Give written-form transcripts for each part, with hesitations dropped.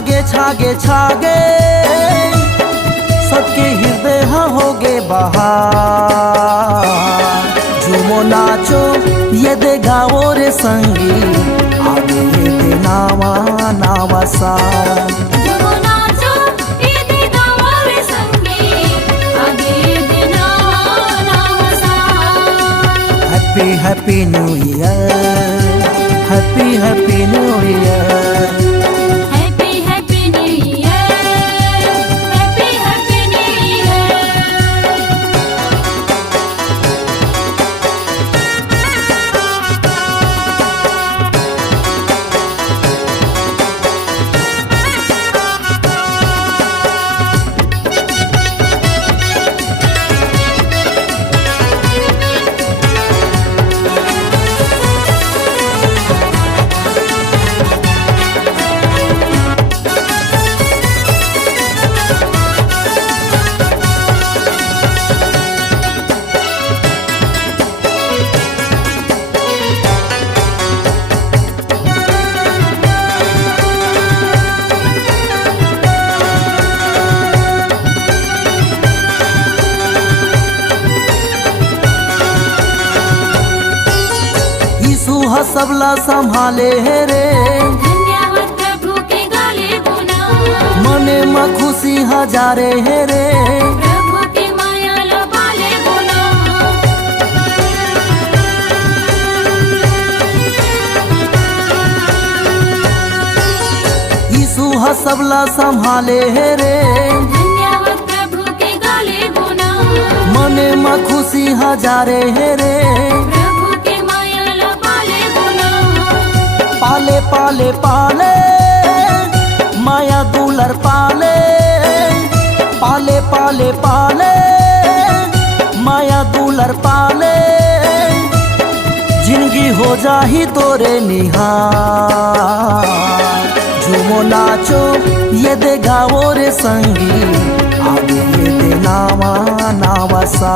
छागे छागे छागे सबके हृदय होगे बहार। झूमो नाचो ये दे गाओ रे संगी, आगे ये दे नावा नावा सा। झूमो नाचो ये दे गाओ रे संगी, आगे ये दे नावा नावा सा। Happy happy new year, happy happy new year. सबला संभाले है रे, धन्यवाद प्रभु के गाले गुना। मने में खुशी हजारे है रे, प्रभु के माया लबाले गुना। यीशु सबला संभाले है रे, धन्यवाद प्रभु के गाले गुना। मने में खुशी हजारे है रे, पाले पाले पाले माया दुलर पाले, पाले पाले पाले माया दुलर पाले। जिंदगी हो जाही तोरे निहार। झूमो नाचो ये दे गाओ रे संगी, आगे ये दे नावा नावा सा।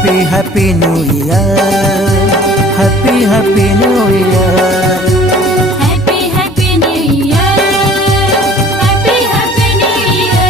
Happy Happy New Year, Happy Happy New Year, Happy Happy New Year, Happy Happy New Year।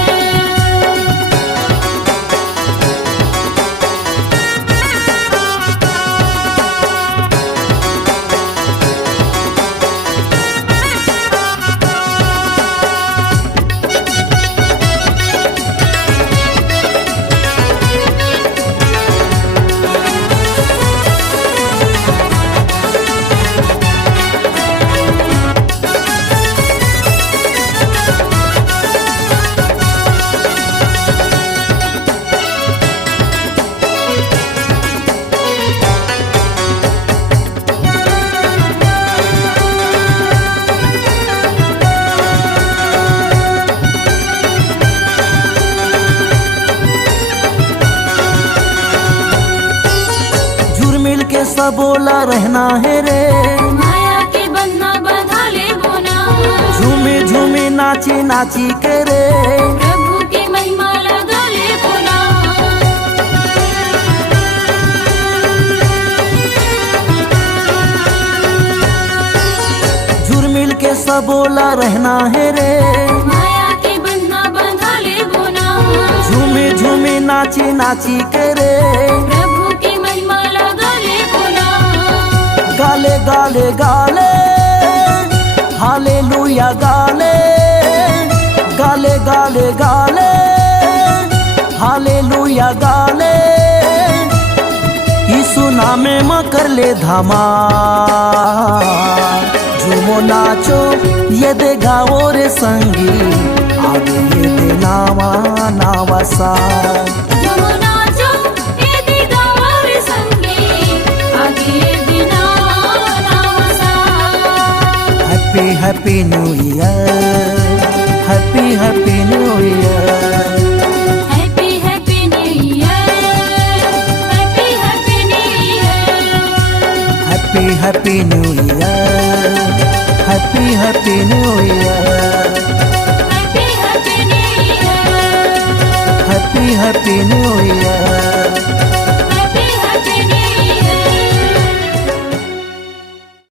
बोला रहना है रे, माया के बंधना बंधा ले बोना। झूमी झूमी नाची नाची के रे, प्रभु की महिमा लगा ले बोना। झुरमिल के सब बोला रहना है रे, माया के बंधना बंधा ले बोना। झूमी झूमी नाची नाची के रे, गाले गाले गाले हालेलुया गाले, गाले गाले गाले हालेलुया गाले। यीशु नामे में कर ले धमाल। झूमो नाचो ये दे गाओ रे संगी, आगे ये दे नावा नावा सा। Happy Happy New Year, Happy Happy New Year, Happy Happy New Year, Happy Happy New Year, Happy Happy New Year, Happy Happy New Year, Happy Happy New Year, Happy Happy New